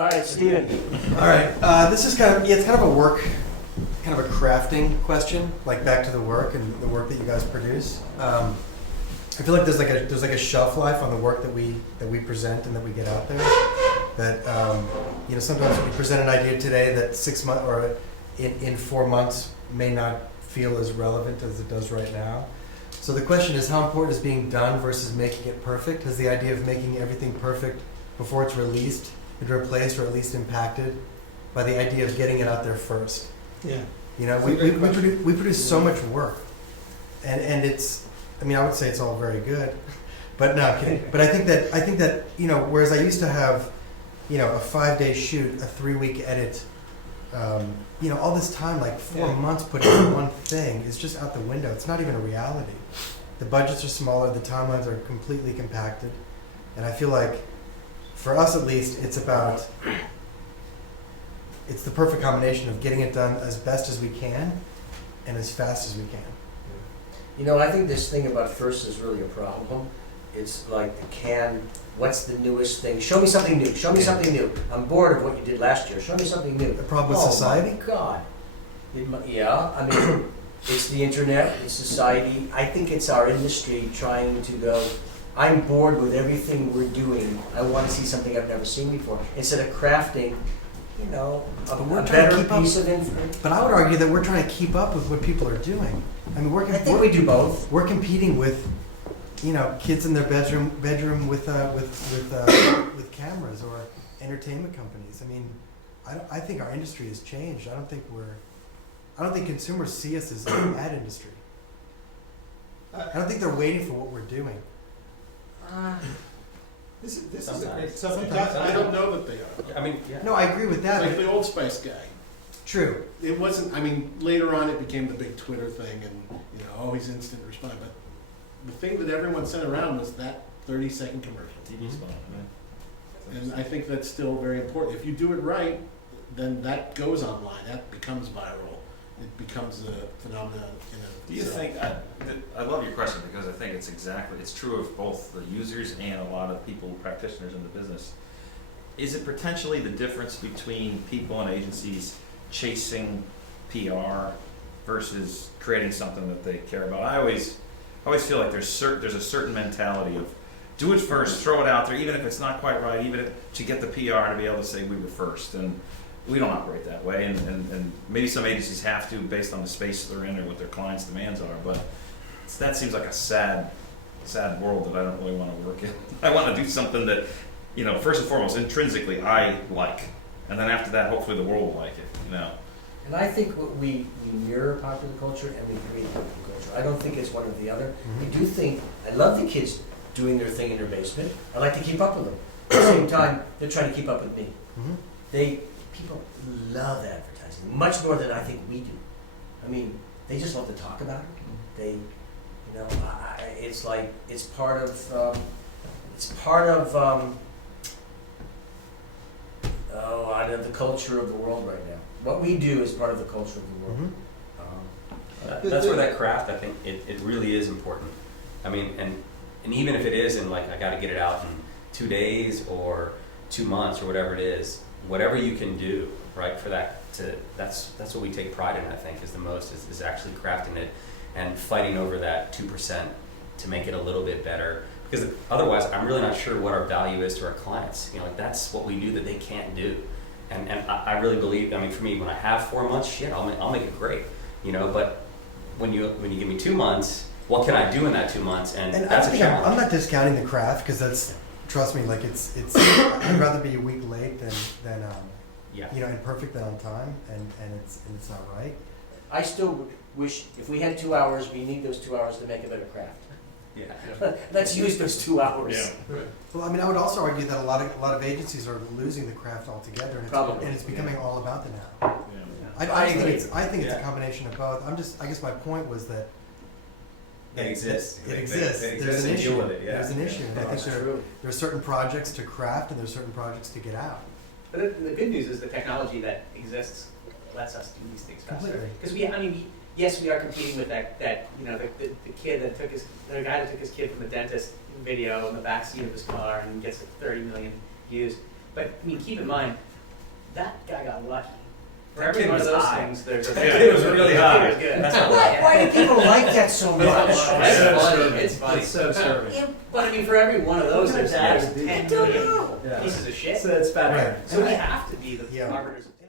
All right, Steven. All right, this is it's kind of a work, kind of a crafting question, like back to the work and the work that you guys produce. I feel like there's like a shelf life on the work that we present and that we get out there. That sometimes we present an idea today that 6 months or in 4 months may not feel as relevant as it does right now. So the question is, how important is being done versus making it perfect? Has the idea of making everything perfect before it's released been replaced or at least impacted by the idea of getting it out there first? Yeah. We produce so much work, and it's, I would say it's all very good, but no, I'm kidding. But I think that whereas I used to have, a 5-day shoot, a 3-week edit, all this time, like 4 months putting in one thing is just out the window. It's not even a reality. The budgets are smaller, the timelines are completely compacted, and I feel like, for us at least, it's the perfect combination of getting it done as best as we can and as fast as we can. I think this thing about first is really a problem. It's like what's the newest thing? Show me something new. Show me something new. I'm bored of what you did last year. Show me something new. The problem with society? Oh my God. It's the internet, it's society. I think it's our industry trying to go, I'm bored with everything we're doing. I want to see something I've never seen before. Instead of crafting, a better piece of information. But I would argue that we're trying to keep up with what people are doing. I think we do both. We're competing with, kids in their bedroom with cameras or entertainment companies. I think our industry has changed. I don't think consumers see us as an ad industry. I don't think they're waiting for what we're doing. This is a great subject. I don't know that they are. No, I agree with that. Like the Old Spice guy. True. It wasn't. Later on, it became the big Twitter thing, and always instant response. But the thing that everyone sent around was that 30-second commercial. TV spot. And I think that's still very important. If you do it right, then that goes online. That becomes viral. It becomes a phenomenon. Do you think, I love your question because I think it's true of both the users and a lot of people, practitioners in the business. Is it potentially the difference between people and agencies chasing PR versus creating something that they care about? I always feel like there's a certain mentality of do it first, throw it out there, even if it's not quite right, even to get the PR to be able to say we were first. And we don't operate that way, and maybe some agencies have to based on the space they're in or what their clients' demands are, but that seems like a sad world that I don't really want to work in. I want to do something that, first and foremost, intrinsically I like, and then after that, hopefully the world will like it, And I think we mirror popular culture and we create popular culture. I don't think it's one or the other. Mm-hmm. We do think, I love the kids doing their thing in their basement. I like to keep up with them. At the same time, they're trying to keep up with me. Mm-hmm. People love advertising much more than I think we do. They just love to talk about it. It's like it's part of the culture of the world right now. What we do is part of the culture of the world. Mm-hmm. That's where that craft, I think, it really is important. And even if it isn't like I got to get it out in 2 days or 2 months or whatever it is. Whatever you can do, right, for that's what we take pride in, I think, is the most, is actually crafting it and fighting over that 2% to make it a little bit better. Because otherwise, I'm really not sure what our value is to our clients. That's what we do that they can't do. And I really believe, for me, when I have 4 months, I'll make it great. But when you give me 2 months, what can I do in that 2 months? And that's a challenge. I'm not discounting the craft because that's, trust me, like it's. I'd rather be a week late than imperfect than on time, and it's not right. I still wish if we had 2 hours, we need those 2 hours to make a better craft. Yeah. Let's use those 2 hours. Yeah. Well, I would also argue that a lot of agencies are losing the craft altogether, and it's becoming all about the now. Yeah. I think it's a combination of both. I guess my point was that. It exists. It exists. There's an issue. There's an issue. And I think there are certain projects to craft and there's certain projects to get out. But the good news is the technology that exists lets us do these things faster. Completely. Because yes, we are competing with the kid that took the guy that took his kid from the dentist video in the backseat of his car and gets 30 million views. But keep in mind, that guy got lucky. For That every kid one of was those high. things, there's a That kid was really high. That kid was good. That's what Why do people like that so much? It's funny, it's funny. It's so serving. Yeah, But I mean, for every one of those, there's Yeah. 10 I don't million know. Yeah. pieces of shit. So it's better. Right. So we have to be the Yeah. arbiters of